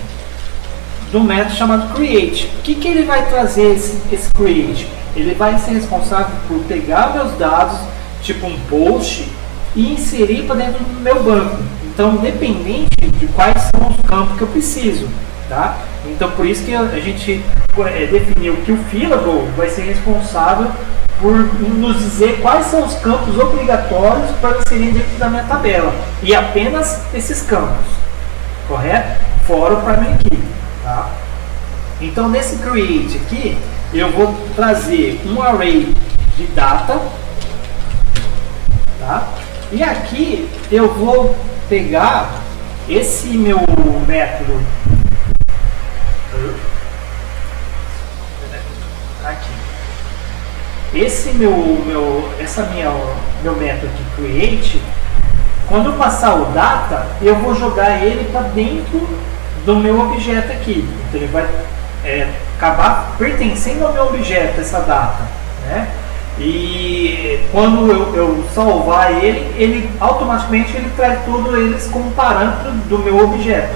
do método chamado create. O que ele vai trazer esse create? Ele vai ser responsável por pegar meus dados, tipo um post, e inserir para dentro do meu banco. Então, independente de quais são os campos que eu preciso. Tá? Então, por isso que a gente definiu que o Fillable vai ser responsável por nos dizer quais são os campos obrigatórios para inserir dentro da minha tabela. E apenas esses campos. Correto? Fora o primary key. Tá? Então, nesse create aqui, eu vou trazer um array de data. Tá? E aqui eu vou pegar esse meu método aqui. Esse meu método de create, quando eu passar o data, eu vou jogar ele para dentro do meu objeto aqui. Então ele vai acabar pertencendo ao meu objeto, essa data, né? E quando eu salvar ele automaticamente ele traz todos eles como parâmetro do meu objeto.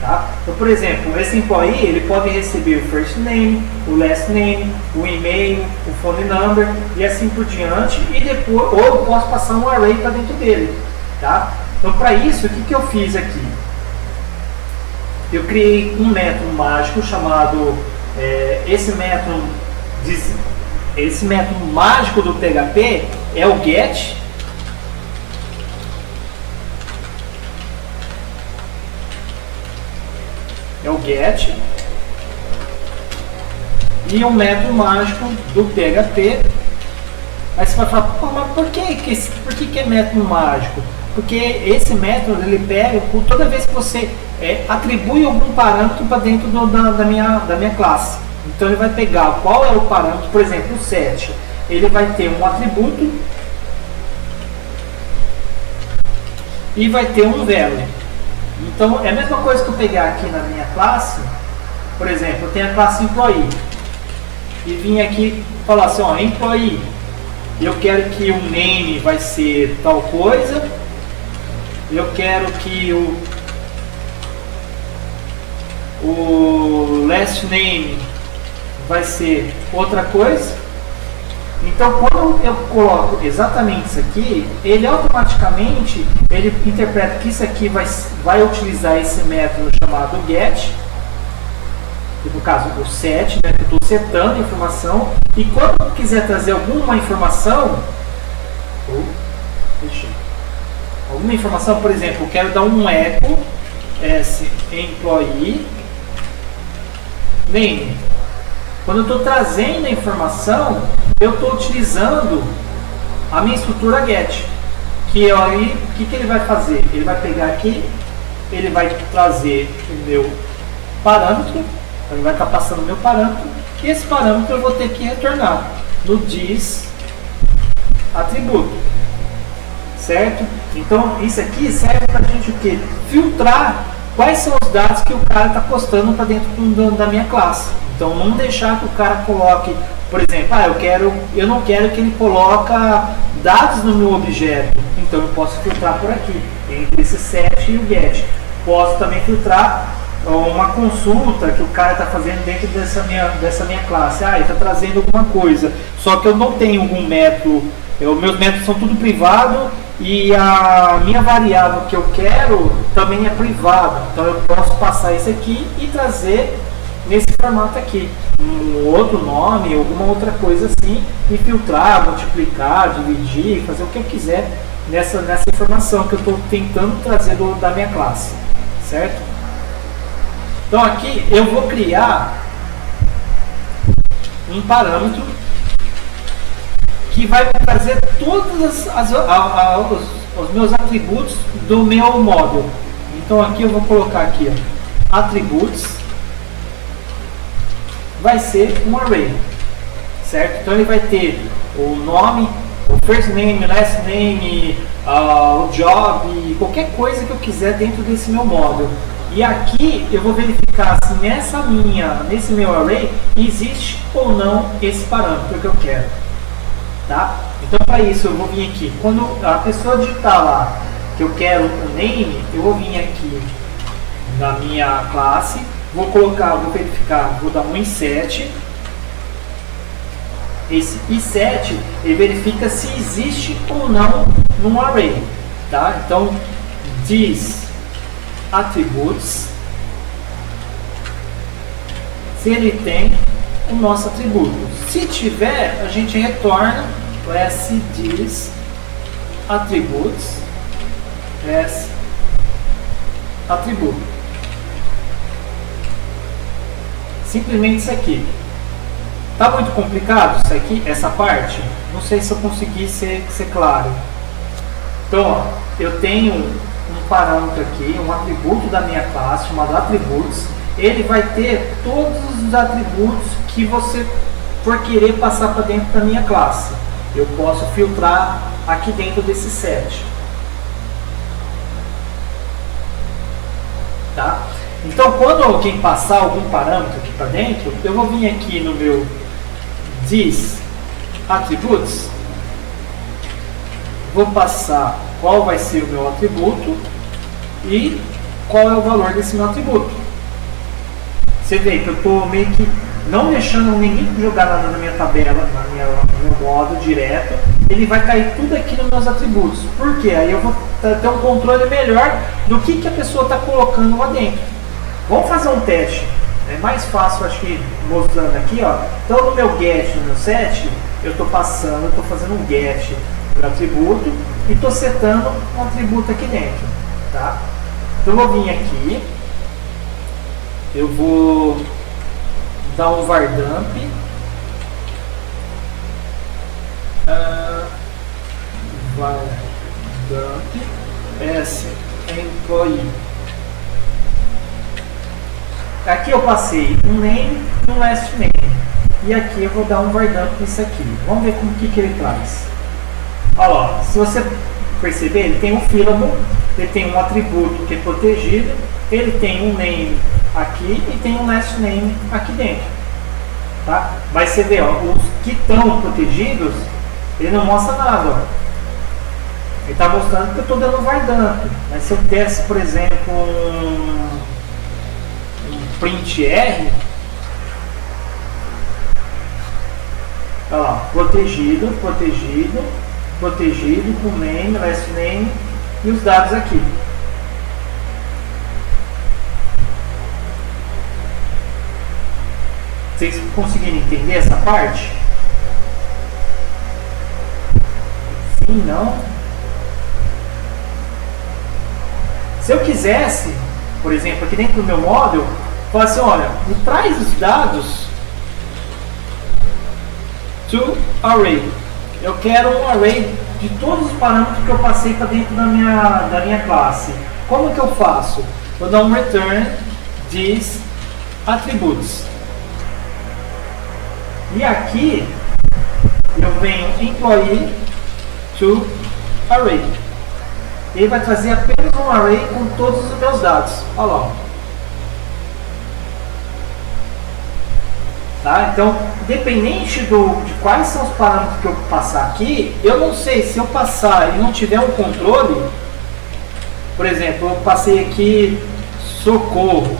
Tá? Então, por exemplo, esse employee ele pode receber o first name, o last name, o e-mail, o phone number e assim por diante. E depois, ou eu posso passar um array para dentro dele. Tá? Então, para isso, o que eu fiz aqui? Eu criei um método mágico chamado esse método mágico do PHP é o get. É o get. E o método mágico do PHP. Aí você vai falar, pô, mas por que é método mágico? Porque esse método ele pega toda vez que você atribui algum parâmetro para dentro da minha classe. Então ele vai pegar qual é o parâmetro, por exemplo, o set. Ele vai ter um atributo e vai ter um value. Então é a mesma coisa que eu pegar aqui na minha classe. Por exemplo, eu tenho a classe employee e vim aqui falar assim, ó, employee, eu quero que o name vai ser tal coisa, eu quero que o last name vai ser outra coisa. Então, quando eu coloco exatamente isso aqui, ele automaticamente ele interpreta que isso aqui vai utilizar esse método chamado get, que no caso o set, né, que eu estou setando a informação, e quando eu quiser trazer alguma informação, por exemplo, eu quero dar um echo s employee name. Quando eu estou trazendo a informação, eu estou utilizando a minha estrutura get. Que aí, o que ele vai fazer? Ele vai pegar aqui, ele vai trazer o meu parâmetro, então ele vai estar passando o meu parâmetro, e esse parâmetro eu vou ter que retornar no dis atributo. Certo? Então, isso aqui serve para a gente o quê? Filtrar quais são os dados que o cara está postando para dentro da minha classe. Então, não deixar que o cara coloque, por exemplo, eu não quero que ele coloque dados no meu objeto. Então, eu posso filtrar por aqui, entre esse set e o get. Posso também filtrar uma consulta que o cara está fazendo dentro dessa minha classe. Ele está trazendo alguma coisa, só que eu não tenho algum método, meus métodos são tudo privado e a minha variável que eu quero também é privada. Então, eu posso passar isso aqui e trazer nesse formato aqui, um outro nome, alguma outra coisa assim, e filtrar, multiplicar, dividir, fazer o que eu quiser nessa informação que eu estou tentando trazer da minha classe, certo? Então aqui eu vou criar um parâmetro que vai me trazer todos os meus atributos do meu módulo. Então aqui eu vou colocar aqui, ó, atributos, vai ser um array, certo? Então ele vai ter o nome, o first name, last name, o job, qualquer coisa que eu quiser dentro desse meu módulo. E aqui eu vou verificar se nesse meu array existe ou não esse parâmetro que eu quero, tá? Então para isso eu vou vir aqui, quando a pessoa digitar lá que eu quero o name, eu vou vir aqui na minha classe, vou verificar, vou dar um inset. Esse inset ele verifica se existe ou não num array, tá? Então diz atributos, se ele tem o nosso atributo. Se tiver, a gente retorna o sdiz atributos, atributo. Simplesmente isso aqui. Tá muito complicado isso aqui, essa parte? Não sei se eu consegui ser claro. Então, ó, eu tenho um parâmetro aqui, um atributo da minha classe, chamado atributos. Ele vai ter todos os atributos que você for querer passar para dentro da minha classe. Eu posso filtrar aqui dentro desse set. Tá? Então, quando alguém passar algum parâmetro aqui para dentro, eu vou vir aqui no meu diz atributos, vou passar qual vai ser o meu atributo e qual é o valor desse meu atributo. Você vê que eu estou meio que não deixando ninguém jogar nada na minha tabela, no meu modo direto, ele vai cair tudo aqui nos meus atributos. Por quê? Aí eu vou ter um controle melhor do que a pessoa está colocando lá dentro. Vamos fazer um teste. É mais fácil, acho que mostrando aqui, ó. Então no meu get, no meu set, eu estou fazendo um get do atributo e estou setando um atributo aqui dentro, tá? Então eu vou vir aqui, eu vou dar um var dump, var dump s employee. Aqui eu passei um name e um last name. E aqui eu vou dar um var dump nisso aqui. Vamos ver como que ele traz. Olha lá, se você perceber, ele tem um fillable, ele tem um atributo que é protegido, ele tem um name aqui e tem um last name aqui dentro. Tá? Mas você vê, ó, os que estão protegidos, ele não mostra nada. Ó. Ele está mostrando que eu estou dando um var dump. Mas se eu desse, por exemplo, um print R, olha lá, protegido, protegido, protegido, com name, last name e os dados aqui. Vocês conseguiram entender essa parte? Sim, não? Se eu quisesse, por exemplo, aqui dentro do meu módulo, falar assim, olha, me traz os dados to array. Eu quero um array de todos os parâmetros que eu passei para dentro da minha classe. Como que eu faço? Vou dar um return diz atributos. E aqui eu venho employee to array. Ele vai trazer apenas um array com todos os meus dados. Olha lá. Tá? Então, independente de quais são os parâmetros que eu passar aqui, eu não sei se eu passar e não tiver um controle. Por exemplo, eu passei aqui socorro,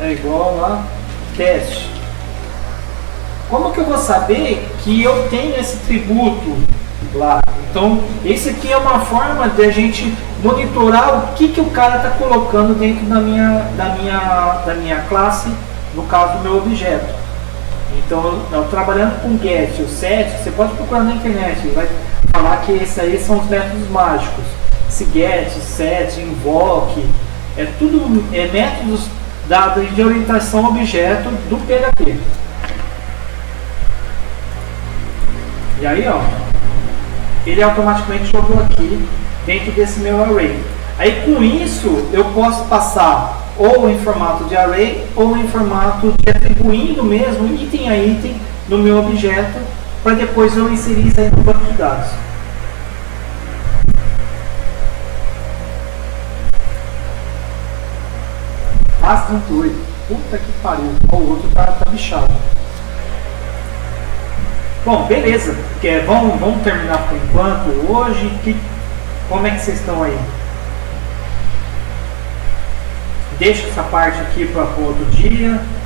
é igual a teste. Como que eu vou saber que eu tenho esse tributo lá? Então, esse aqui é uma forma de a gente monitorar o que o cara está colocando dentro da minha classe, no caso do meu objeto. Então, eu trabalhando com get, o set, você pode procurar na internet, ele vai falar que esses aí são os métodos mágicos. Esse get, set, invoke, é tudo métodos dados de orientação a objeto do PHP. E aí, ó, ele automaticamente jogou aqui dentro desse meu array. Aí com isso eu posso passar ou em formato de array ou em formato de atribuindo mesmo item a item no meu objeto para depois eu inserir isso aí no banco de dados. Bastante doido. Puta que pariu. Ó, o outro tá bichado. Bom, beleza. Vamos terminar por enquanto hoje. Como é que vocês estão aí? Deixa essa parte aqui para outro dia.